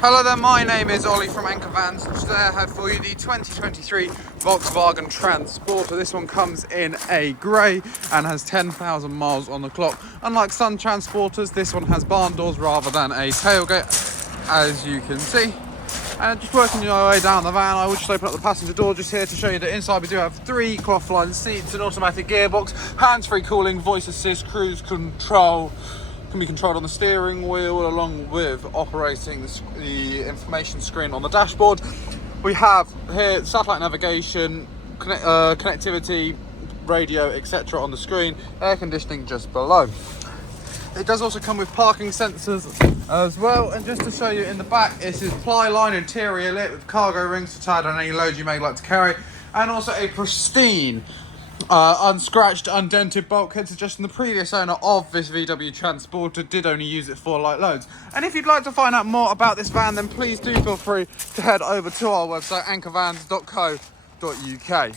Hello there, my name is Ollie from Anchor Vans. Today I have for you the 2023 Volkswagen Transporter. This one comes in a grey and has 10,000 miles on the clock. Unlike some transporters, this one has barn doors rather than a tailgate, as you can see. And just working your way down the van, I will just open up the passenger door just here to show you that inside we do have 3 cloth-lined seats, an automatic gearbox, hands-free cooling, voice assist, cruise control. Can be controlled on the steering wheel along with operating the information screen on the dashboard. We have here satellite navigation, connectivity, radio, etc. on the screen, air conditioning just below. It does also come with parking sensors as well, and just to show you in the back, this is ply-line interior lit with cargo rings to tie down any load you may like to carry, and also a pristine unscratched, undented bulkhead, suggesting the previous owner of this VW Transporter did only use it for light loads. And if you'd like to find out more about this van, then please do feel free to head over to our website, anchorvans.co.uk.